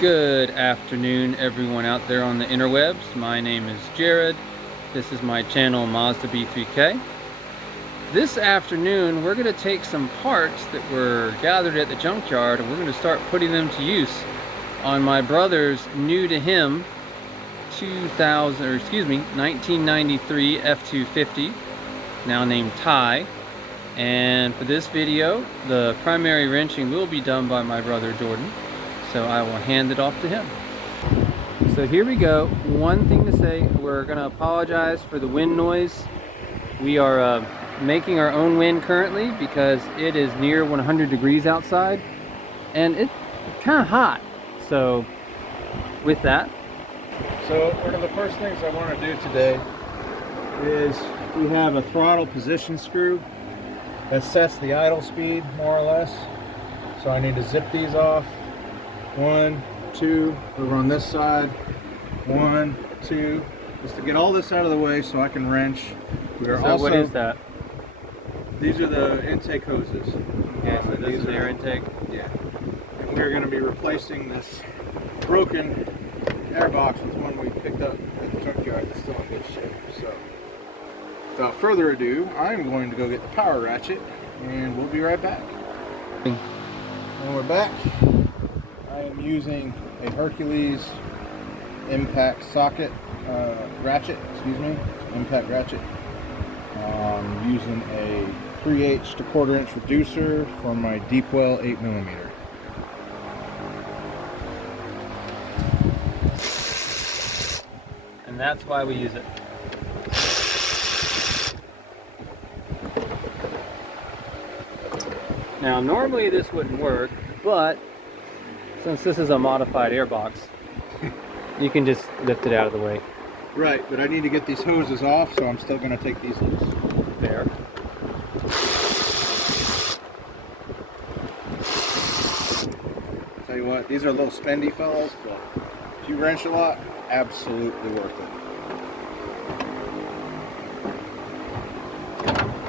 Good afternoon, everyone out there on the interwebs. My name is Jared. This is my channel, Mazda B3K. This afternoon, we're going to take some parts that were gathered at the junkyard and we're going to start putting them to use on my brother's new to him 1993 F250, now named Ty. And for this video, the primary wrenching will be done by my brother Jordan. So I will hand it off to him. So here we go. One thing to say, we're going to apologize for the wind noise. We are making our own wind currently because it is near 100 degrees outside and it's kind of hot. So with that. So one of the first things I want to do today is we have a throttle position screw that sets the idle speed more or less. So I need to zip these off. 1, 2, over on this side, 1, 2, just to get all this out of the way so I can wrench. We are so what is that? These are the intake hoses. Okay, so this is the air intake? Yeah. And we're going to be replacing this broken airbox with one we picked up at the junkyard that's still in good shape. So, without further ado, I'm going to go get the power ratchet and we'll be right back. When we're back, I am using a Hercules impact socket ratchet, impact ratchet. I'm using a 3/8 to 1/4 inch reducer for my deep well 8mm. And that's why we use it. Now normally this wouldn't work, but since this is a modified airbox, you can just lift it out of the way. Right, but I need to get these hoses off, so I'm still going to take these loose. There. Tell you what, these are little spendy fellows, but if you wrench a lot, absolutely worth it.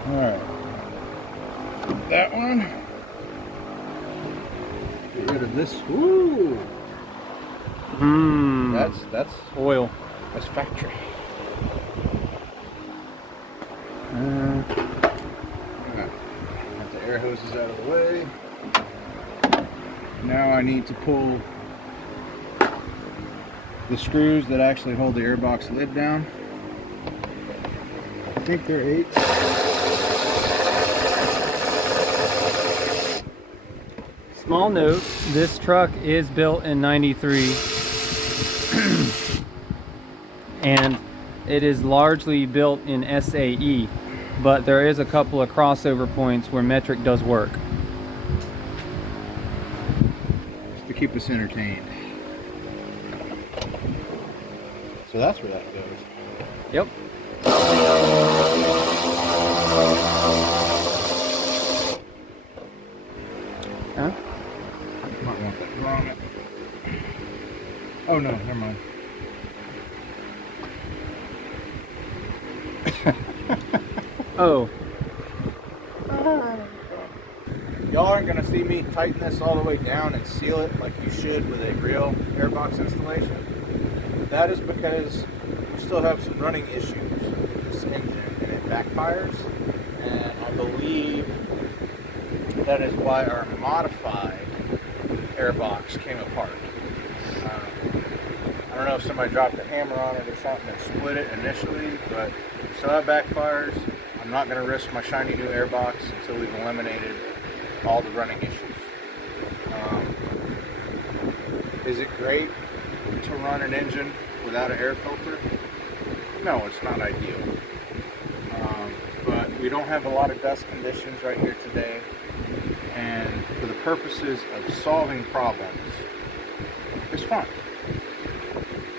Alright. That one. Get rid of this. Woo! That's oil. That's factory. Got the air hoses out of the way. Now I need to pull the screws that actually hold the airbox lid down. I think they're 8. Small note, this truck is built in 93 and it is largely built in SAE, but there is a couple of crossover points where metric does work. Just to keep us entertained. So that's where that goes. Yep. Huh? Might want that wrong. Oh no, never mind. Oh. Y'all aren't going to see me tighten this all the way down and seal it like you should with a real airbox installation. That is because we still have some running issues with this engine and it backfires. And I believe that is why our modified airbox came apart. I don't know if somebody dropped a hammer on it or something and split it initially, but so that backfires. I'm not going to risk my shiny new airbox until we've eliminated all the running issues. Is it great to run an engine without an air filter? No, it's not ideal. But we don't have a lot of dust conditions right here today, and for the purposes of solving problems, it's fun.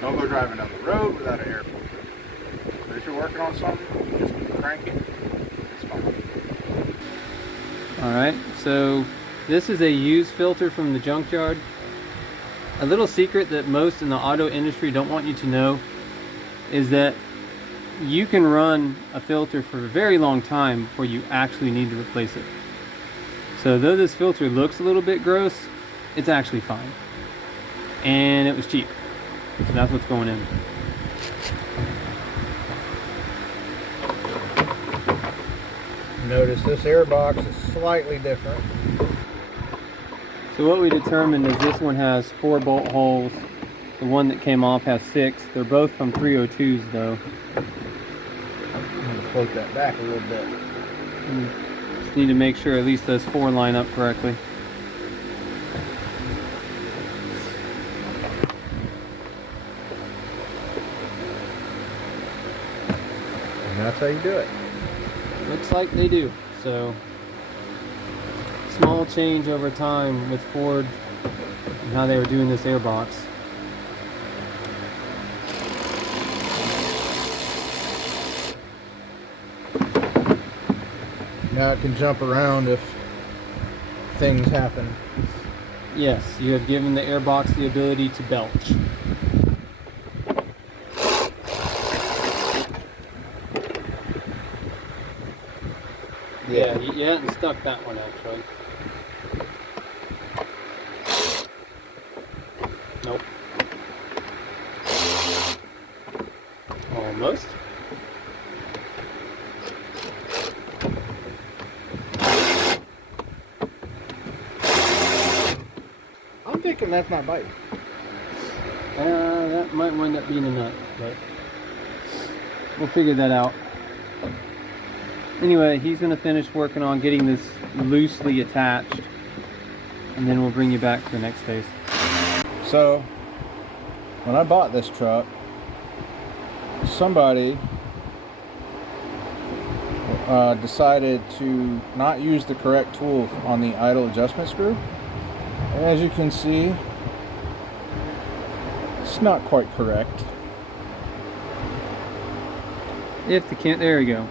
Don't go driving down the road without an air filter. But if you're working on something, just keep cranking. It's fun. Alright, so this is a used filter from the junkyard. A little secret that most in the auto industry don't want you to know is that you can run a filter for a very long time before you actually need to replace it. So though this filter looks a little bit gross, it's actually fine. and it was cheap. So that's what's going in. Notice this airbox is slightly different. So what we determined is this one has 4 bolt holes. The one that came off has 6. They're both from 302s though. I'm going to float that back a little bit. Just need to make sure at least those 4 line up correctly. And that's how you do it. Looks like they do. So small change over time with Ford and how they were doing this airbox. Now it can jump around if things happen. Yes, you have given the airbox the ability to belch. Yeah, you hadn't stuck that one actually. Nope. Almost. I'm thinking that's not biting. That might wind up being a nut, but we'll figure that out. Anyway, he's going to finish working on getting this loosely attached, and then we'll bring you back to the next phase. So, when I bought this truck, somebody decided to not use the correct tool on the idle adjustment screw. And as you can see, it's not quite correct. If the there we go.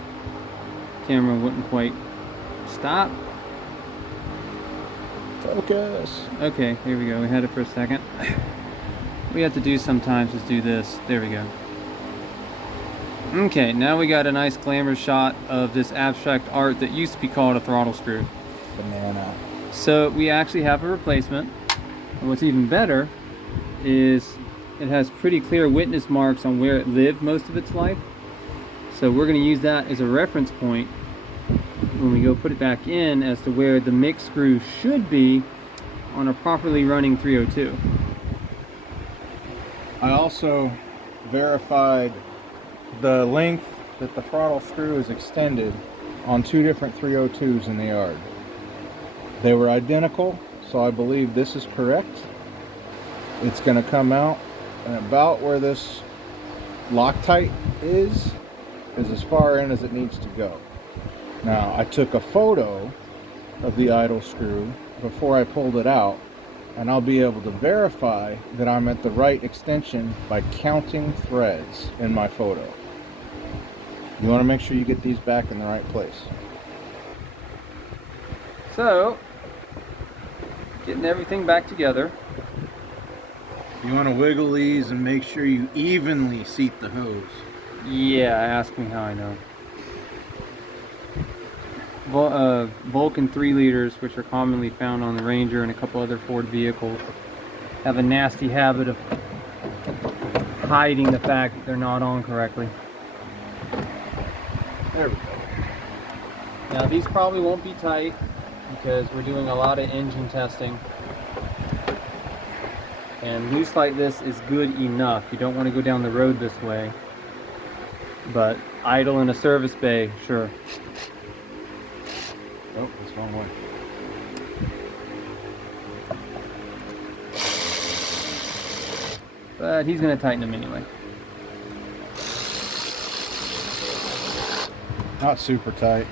Camera wouldn't quite stop. Focus. Okay, here we go. We had it for a second. We have to do sometimes is do this. There we go. Okay, now we got a nice glamour shot of this abstract art that used to be called a throttle screw. Banana. So we actually have a replacement. And what's even better is it has pretty clear witness marks on where it lived most of its life. So we're going to use that as a reference point when we go put it back in as to where the mix screw should be on a properly running 302. I also verified the length that the throttle screw is extended on 2 different 302s in the yard. They were identical, so I believe this is correct. It's going to come out, and about where this Loctite is as far in as it needs to go. Now, I took a photo of the idle screw before I pulled it out, and I'll be able to verify that I'm at the right extension by counting threads in my photo. You want to make sure you get these back in the right place. So, getting everything back together. You want to wiggle these and make sure you evenly seat the hose. Yeah, ask me how I know. Vulcan 3 liters, which are commonly found on the Ranger and a couple other Ford vehicles, have a nasty habit of hiding the fact that they're not on correctly. There we go. Now these probably won't be tight because we're doing a lot of engine testing. And loose like this is good enough. You don't want to go down the road this way. But idle in a service bay, sure. Oh, that's the wrong way. But he's going to tighten them anyway. Not super tight.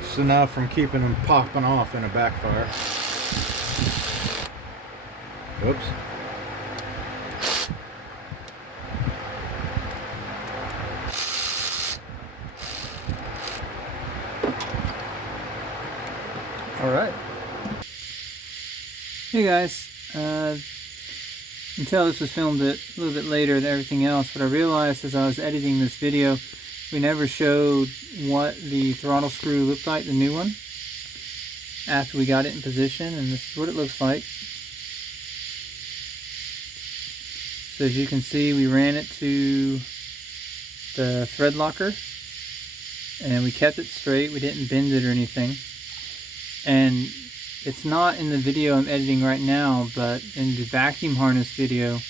It's enough from keeping them popping off in a backfire. Oops. All right. Hey guys, you can tell this was filmed a little bit later than everything else, but I realized as I was editing this video, we never showed what the throttle screw looked like, the new one, after we got it in position, and this is what it looks like. So as you can see, we ran it to the thread locker and we kept it straight. We didn't bend it or anything. And it's not in the video I'm editing right now, but in the vacuum harness video,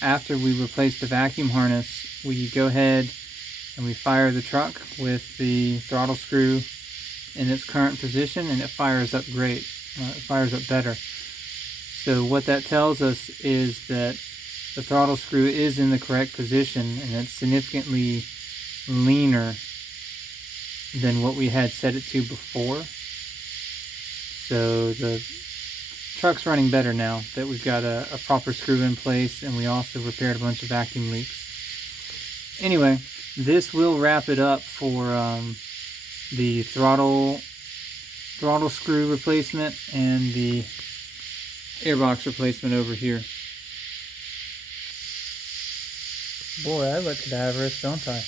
after we replace the vacuum harness, we go ahead and we fire the truck with the throttle screw in its current position, and it fires up great. It fires up better. So what that tells us is that the throttle screw is in the correct position, and it's significantly leaner than what we had set it to before. So the truck's running better now that we've got a proper screw in place, and we also repaired a bunch of vacuum leaks. Anyway, this will wrap it up for the throttle screw replacement and the airbox replacement over here. Boy, I look cadaverous, don't I?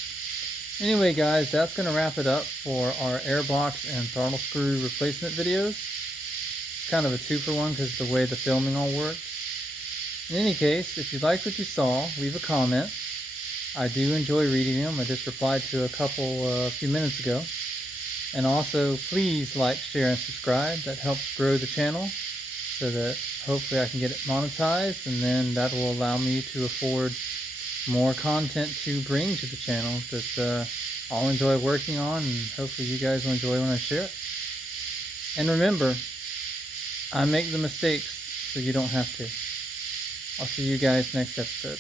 Anyway guys, that's going to wrap it up for our airbox and throttle screw replacement videos. It's kind of a 2-for-1 because of the way the filming all worked. In any case, if you liked what you saw, leave a comment. I do enjoy reading them. I just replied to a couple a few minutes ago. And also, please like, share, and subscribe. That helps grow the channel so that hopefully I can get it monetized, and then that will allow me to afford more content to bring to the channel that I'll enjoy working on, and hopefully you guys will enjoy when I share it. And remember, I make the mistakes so you don't have to. I'll see you guys next episode.